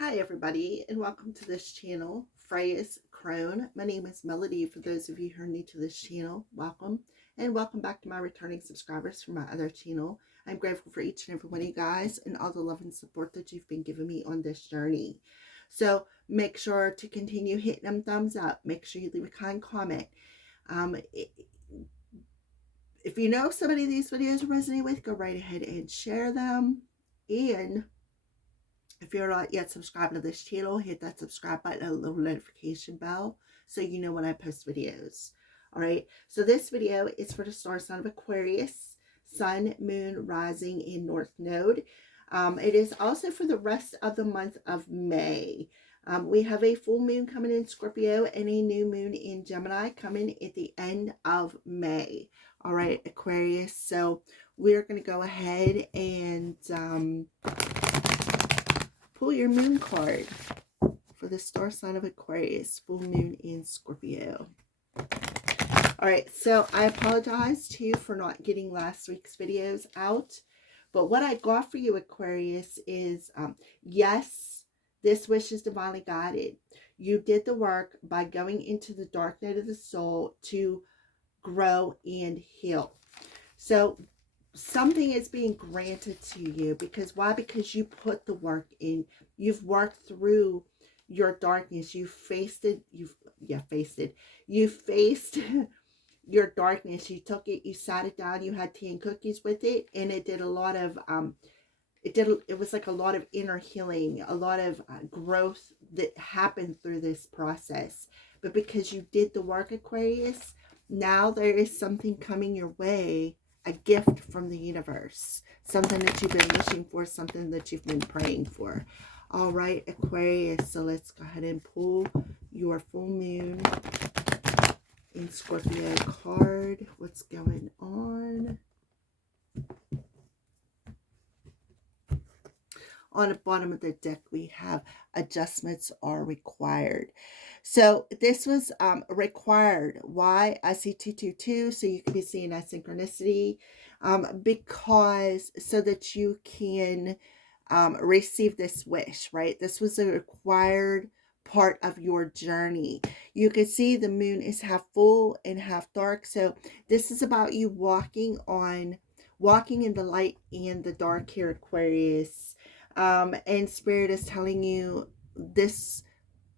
Hi everybody, and welcome to this channel, Freya's Crone. My name is Melody. For those of you who are new to this channel, welcome. And welcome back to my returning subscribers from my other channel. I'm grateful for each and every one of you guys and all the love and support that you've been giving me on this journey. So make sure to continue hitting them thumbs up. Make sure you leave a kind comment. If you know somebody these videos resonate with, go right ahead and share them. And if you're not yet subscribed to this channel, hit that subscribe button and a little notification bell so you know when I post videos. All right, so this video is for the star sign of Aquarius, Sun, Moon, Rising in North Node. It is also for the rest of the month of May. We have a full moon coming in Scorpio and a new moon in Gemini coming at the end of May. All right, Aquarius. So we're going to go ahead and pull your moon card for the star sign of Aquarius, full moon in Scorpio. All right, so I apologize to you for not getting last week's videos out. But what I got for you, Aquarius, is yes, this wish is divinely guided. You did the work by going into the dark night of the soul to grow and heal. So something is being granted to you. Because why? Because you put the work in. You've worked through your darkness. You faced it. You faced your darkness. You took it, you sat it down, you had tea and cookies with it, and it did a lot of it was like a lot of inner healing, a lot of growth that happened through this process. But because you did the work, Aquarius, now there is something coming your way, a gift from the universe, something that you've been wishing for, something that you've been praying for. All right, Aquarius, so let's go ahead and pull your full moon in Scorpio card. What's going on? On the bottom of the deck, we have adjustments are required. So this was required. Why? I see 222, so you could be seeing that synchronicity, because so that you can receive this wish, right? This was a required part of your journey. You can see the moon is half full and half dark. So this is about you walking in the light and the dark here, Aquarius. And Spirit is telling you this,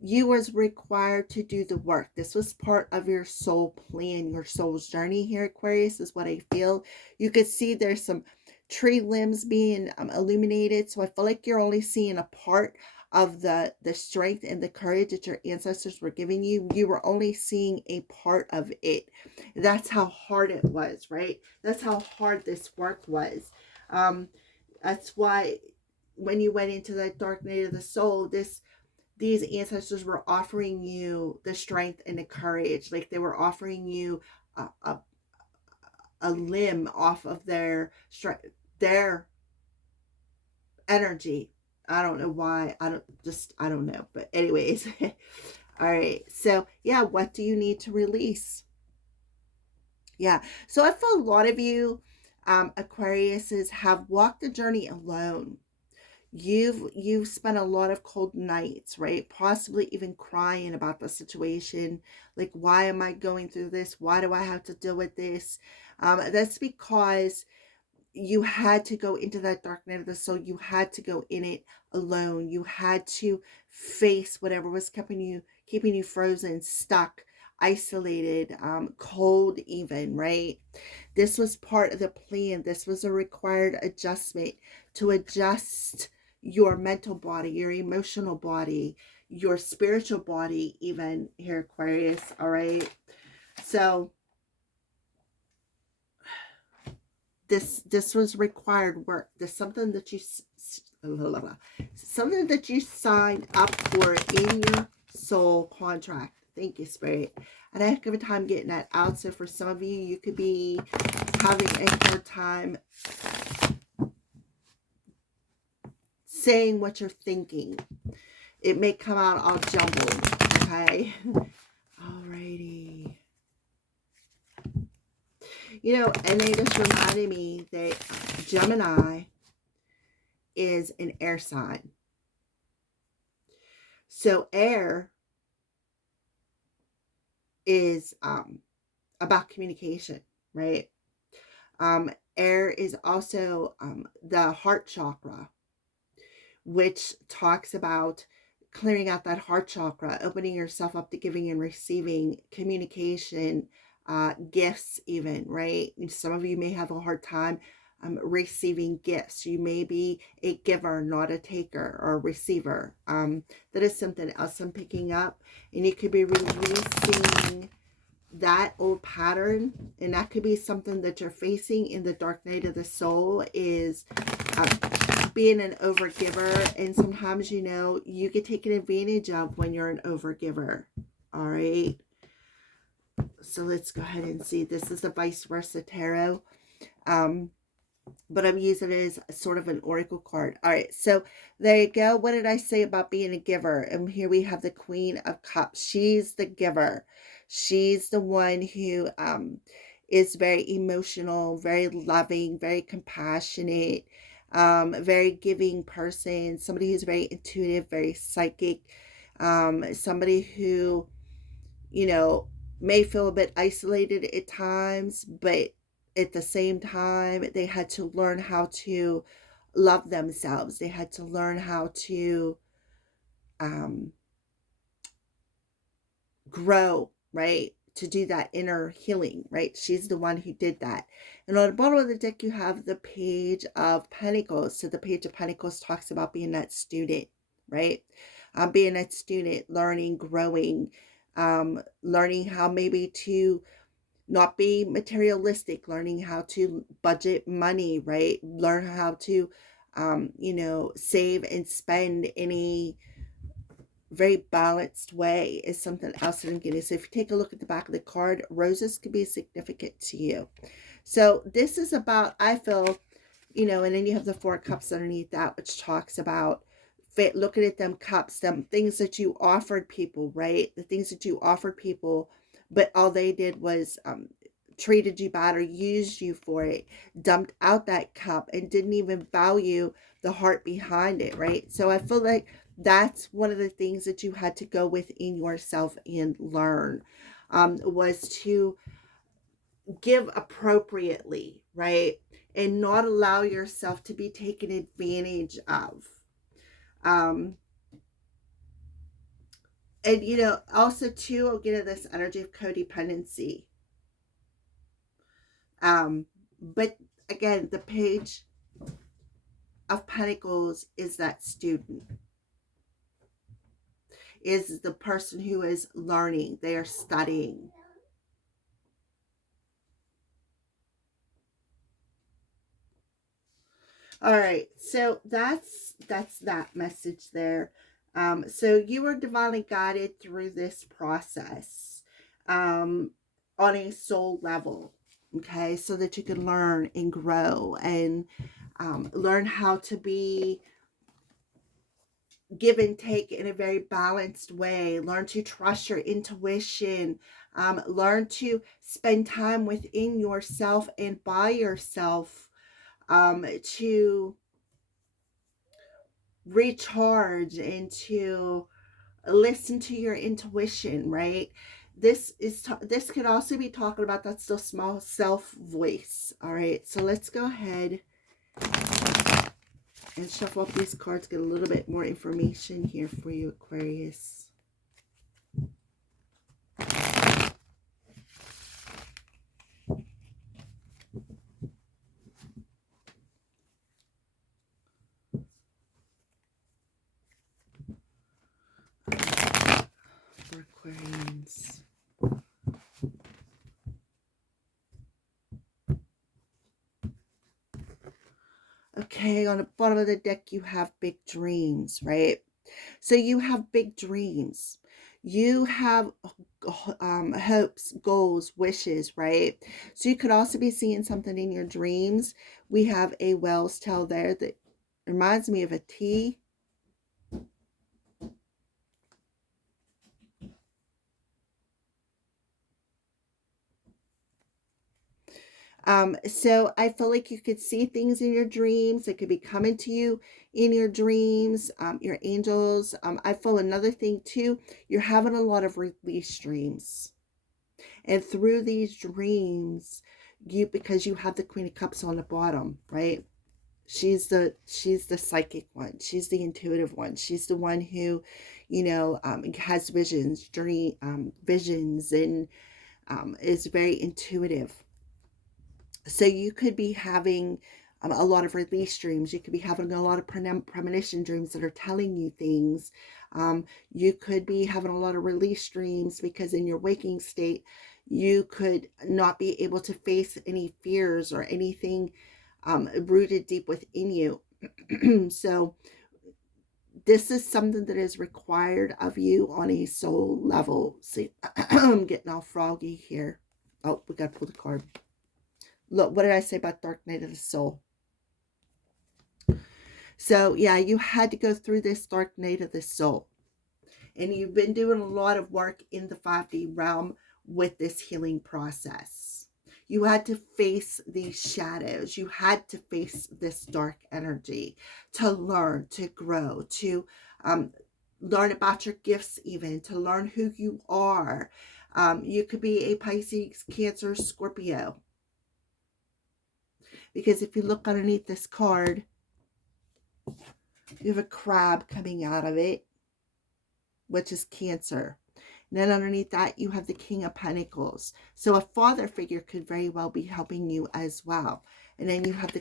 you was required to do the work. This was part of your soul plan, your soul's journey here, Aquarius, is what I feel. You could see there's some tree limbs being illuminated. So I feel like you're only seeing a part of the strength and the courage that your ancestors were giving you. You were only seeing a part of it. That's how hard it was, right? That's how hard this work was. That's why when you went into that dark night of the soul, these ancestors were offering you the strength and the courage. Like they were offering you a limb off of their energy. I don't know why. I don't know. But anyways. All right. So yeah, what do you need to release? Yeah. So I feel a lot of you Aquariuses have walked the journey alone. You've spent a lot of cold nights, right? Possibly even crying about the situation. Like, why am I going through this? Why do I have to deal with this? That's because you had to go into that dark night of the soul. You had to go in it alone. You had to face whatever was keeping you frozen, stuck, isolated, cold even, right? This was part of the plan. This was a required adjustment to adjust your mental body, your emotional body, your spiritual body, even here, Aquarius. All right. So this was required work. This something that you signed up for in your soul contract. Thank you, Spirit. And I have a good time getting that out. So for some of you, you could be having a hard time saying what you're thinking. It may come out all jumbled. Okay. Alrighty. You know, and they just reminded me that Gemini is an air sign. So air is about communication, right? Air is also the heart chakra, which talks about clearing out that heart chakra, opening yourself up to giving and receiving, communication, gifts, even, right? Some of you may have a hard time receiving gifts. You may be a giver, not a taker or a receiver. That is something else I'm picking up. And you could be releasing that old pattern, and that could be something that you're facing in the dark night of the soul, is being an overgiver. And sometimes, you know, you get taken advantage of when you're an overgiver. All right, so let's go ahead and see. This is the vice versa tarot, but I'm using it as sort of an oracle card. All right, so there you go. What did I say about being a giver? And here we have the Queen of Cups. She's the giver. She's the one who is very emotional, very loving, very compassionate, very giving person, somebody who's very intuitive, very psychic, somebody who, you know, may feel a bit isolated at times, but at the same time, they had to learn how to love themselves. They had to learn how to um, grow, right? To do that inner healing, right? She's the one who did that. And on the bottom of the deck, you have the Page of Pentacles. So the Page of Pentacles talks about being that student, right? Being that student, learning, growing, learning how maybe to not be materialistic, learning how to budget money, right? Learn how to, you know, save and spend in a very balanced way is something else that I'm getting. So if you take a look at the back of the card, roses could be significant to you. So this is about, I feel, you know, and then you have the Four of Cups underneath that, which talks about looking at them cups, them things that you offered people, right? The things that you offered people, but all they did was treated you bad or used you for it, dumped out that cup and didn't even value the heart behind it, right? So I feel like that's one of the things that you had to go within yourself and learn, was to give appropriately, right? And not allow yourself to be taken advantage of. Um, and, you know, also too, I'll get into this energy of codependency. But again, the Page of Pentacles is that student, is the person who is learning, they are studying. All right, so that's that message there. So you were divinely guided through this process, on a soul level, okay, so that you can learn and grow and learn how to be give and take in a very balanced way. Learn to trust your intuition. Learn to spend time within yourself and by yourself, to recharge and to listen to your intuition, right? This could also be talking about that still small self voice. All right, so let's go ahead and shuffle up these cards, get a little bit more information here for you, Aquarius. For Aquarians. Okay, on the bottom of the deck, you have big dreams, right? So you have big dreams. You have hopes, goals, wishes, right? So you could also be seeing something in your dreams. We have a whale's tail there that reminds me of a T. So I feel like you could see things in your dreams. It could be coming to you in your dreams, your angels. I feel another thing too, you're having a lot of release dreams. And through these dreams, because you have the Queen of Cups on the bottom, right? She's the psychic one. She's the intuitive one. She's the one who, has visions, and is very intuitive. So you could be having a lot of release dreams. You could be having a lot of premonition dreams that are telling you things. You could be having a lot of release dreams because in your waking state, you could not be able to face any fears or anything rooted deep within you. So this is something that is required of you on a soul level. See, I'm getting all froggy here. Oh, we got to pull the card. Look, what did I say about Dark Night of the Soul? So, yeah, you had to go through this Dark Night of the Soul. And you've been doing a lot of work in the 5D realm with this healing process. You had to face these shadows. You had to face this dark energy to learn, to grow, to learn about your gifts even, to learn who you are. You could be a Pisces, Cancer, Scorpio. Because if you look underneath this card, you have a crab coming out of it, which is Cancer. And then underneath that, you have the King of Pentacles. So a father figure could very well be helping you as well. And then you have the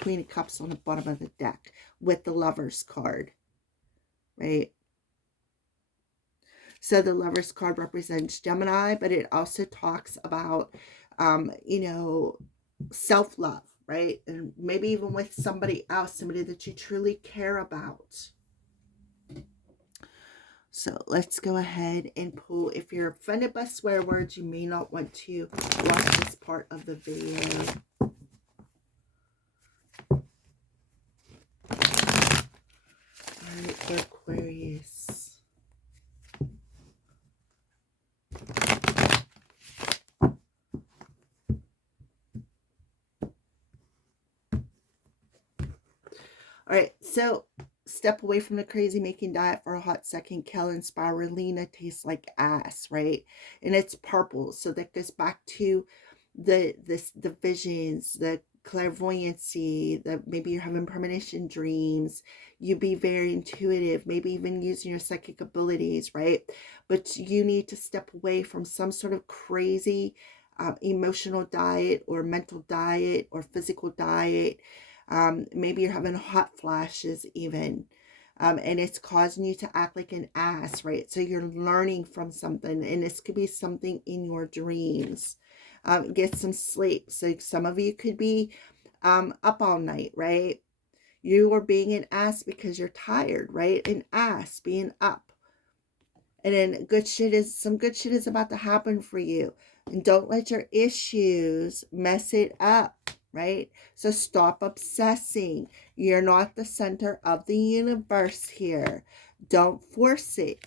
Queen of Cups on the bottom of the deck with the Lover's card, right? So the Lover's card represents Gemini, but it also talks about, self-love, right? And maybe even with somebody else, somebody that you truly care about. So let's go ahead and pull. If you're offended by swear words, you may not want to watch this part of the video. All right, for Aquarius. All right, so step away from the crazy making diet for a hot second. Kel and spirulina tastes like ass, right? And it's purple, so that goes back to the visions, the clairvoyancy, maybe you're having premonition dreams. You be very intuitive, maybe even using your psychic abilities, right? But you need to step away from some sort of crazy emotional diet or mental diet or physical diet. Maybe you're having hot flashes even. And it's causing you to act like an ass, right? So you're learning from something, and this could be something in your dreams. Get some sleep. So some of you could be up all night, right? You are being an ass because you're tired, right? An ass being up. And then some good shit is about to happen for you. And don't let your issues mess it up, right? So stop obsessing. You're not the center of the universe here. Don't force it.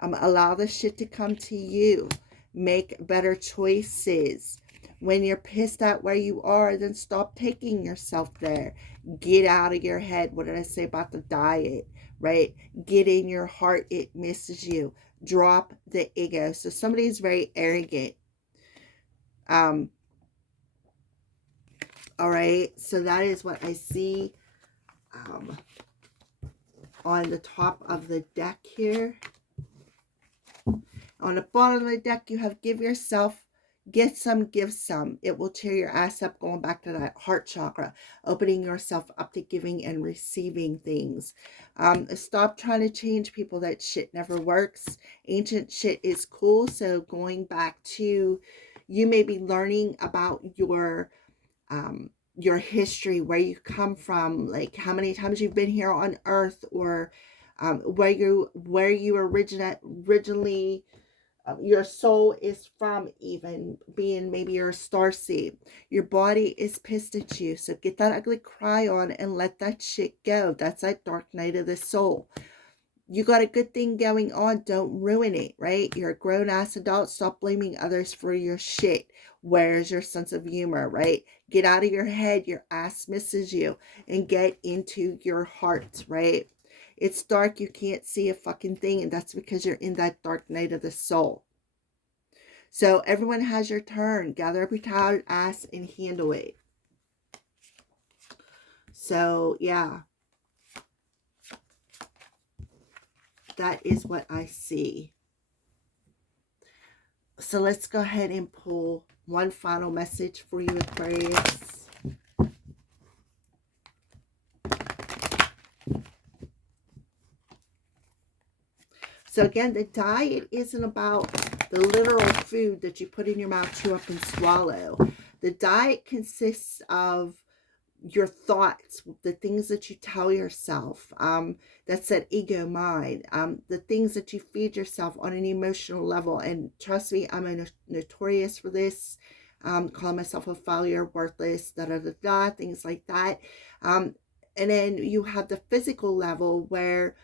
Allow the shit to come to you. Make better choices. When you're pissed at where you are, then stop taking yourself there. Get out of your head. What did I say about the diet, right? Get in your heart. It misses you. Drop the ego. So somebody is very arrogant. All right. So that is what I see on the top of the deck here. On the bottom of the deck, you have give yourself, get some, give some. It will cheer your ass up, going back to that heart chakra, opening yourself up to giving and receiving things. Stop trying to change people. That shit never works. Ancient shit is cool. So going back to, you may be learning about your history, where you come from, like how many times you've been here on earth, or where you originally your soul is from, even being maybe you're a starseed. Your body is pissed at you, so get that ugly cry on and let that shit go. That's that dark night of the soul. You got a good thing going on, don't ruin it, right? You're a grown-ass adult. Stop blaming others for your shit. Where's your sense of humor, right? Get out of your head. Your ass misses you. And get into your heart, right? It's dark. You can't see a fucking thing. And that's because you're in that dark night of the soul. So everyone has your turn. Gather up your tired ass and handle it. So, yeah. That is what I see. So let's go ahead and pull one final message for you, Aquarius. So again, the diet isn't about the literal food that you put in your mouth, chew up, and swallow. The diet consists of your thoughts, the things that you tell yourself, that's that ego mind, the things that you feed yourself on an emotional level. And trust me, I'm notorious for this, calling myself a failure, worthless, things like that. And then you have the physical level where,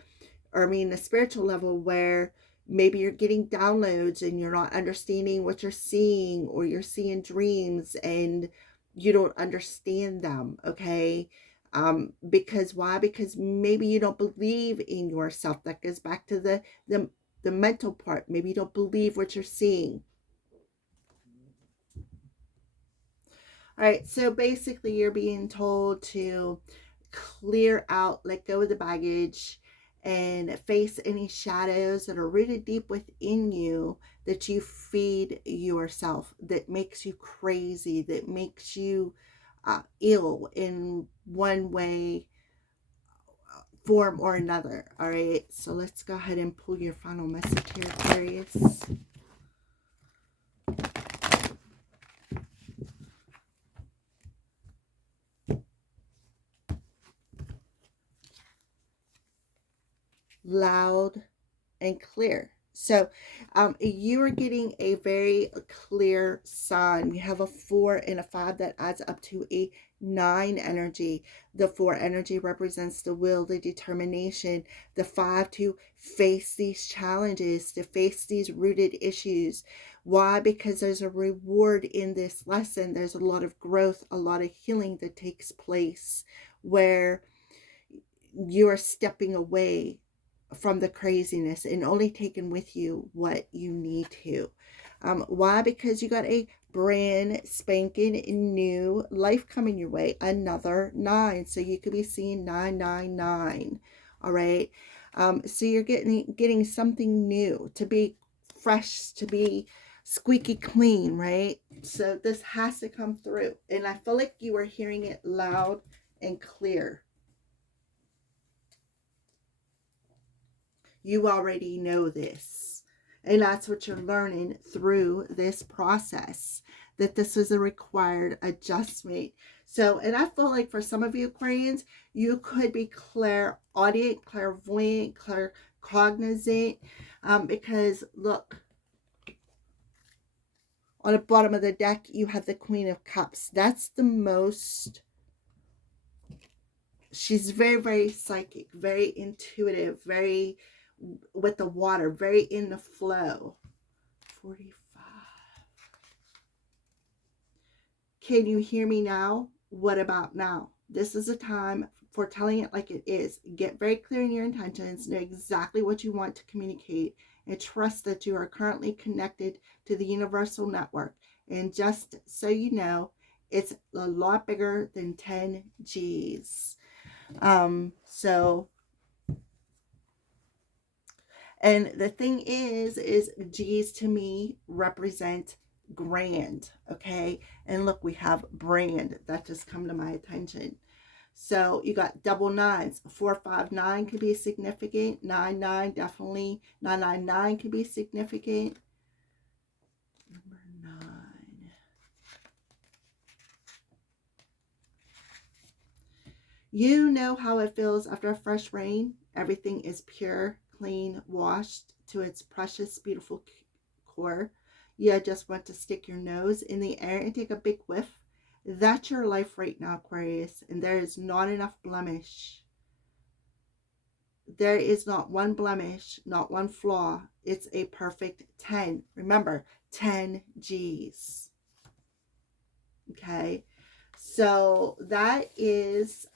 or I mean the spiritual level, where maybe you're getting downloads and you're not understanding what you're seeing, or you're seeing dreams and you don't understand them, okay? Because why? Because maybe you don't believe in yourself. That goes back to the mental part. Maybe you don't believe what you're seeing. All right, so basically you're being told to clear out, let go of the baggage, and face any shadows that are rooted deep within you that you feed yourself, that makes you crazy, that makes you ill in one way, form, or another. All right, so let's go ahead and pull your final message here, Aquarius. Loud and clear. So you are getting a very clear sign. You have a 4 and a 5 that adds up to a 9 energy. The 4 energy represents the will, the determination. The 5 to face these challenges, to face these rooted issues. Why? Because there's a reward in this lesson. There's a lot of growth, a lot of healing that takes place where you are stepping away from the craziness and only taking with you what you need to. Why? Because you got a brand spanking new life coming your way. Another 9. So you could be seeing 999. All right. So you're getting something new, to be fresh, to be squeaky clean, right? So this has to come through. And I feel like you are hearing it loud and clear. You already know this. And that's what you're learning through this process, that this is a required adjustment. So, and I feel like for some of you Aquarians, you could be clairaudient, clairvoyant, claircognizant, because look, on the bottom of the deck, you have the Queen of Cups. That's the most, she's very, very psychic, very intuitive, very with the water, very in the flow. 45. Can you hear me now? What about now? This is a time for telling it like it is. Get very clear in your intentions, know exactly what you want to communicate, and trust that you are currently connected to the universal network. And just so you know, it's a lot bigger than 10 G's. And the thing is G's to me represent grand, okay? And look, we have brand. That just come to my attention. So you got double 9s. 459 could be significant. 99 definitely. 999 could be significant. Number 9. You know how it feels after a fresh rain. Everything is pure, clean, washed to its precious, beautiful core. You just want to stick your nose in the air and take a big whiff. That's your life right now, Aquarius, and there is not enough blemish. there is not one blemish, not one flaw. It's a perfect 10. Remember, 10 G's. Okay, so that is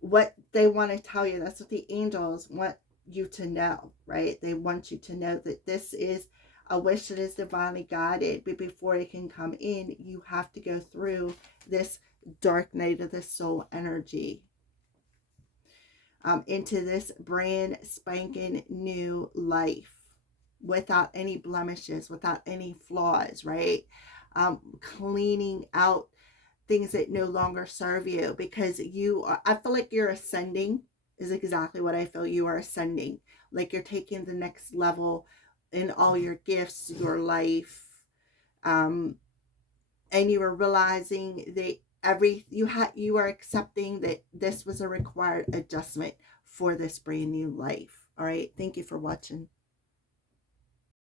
what they want to tell you. That's what the angels want you to know, right? They want you to know that this is a wish that is divinely guided, but before it can come in, you have to go through this dark night of the soul energy, into this brand spanking new life without any blemishes, without any flaws, right? Cleaning out things that no longer serve you, because you are, I feel like you're ascending, is exactly what I feel. You are ascending, like you're taking the next level in all your gifts, your life, and you are realizing that you are accepting that this was a required adjustment for this brand new life. All right, thank you for watching.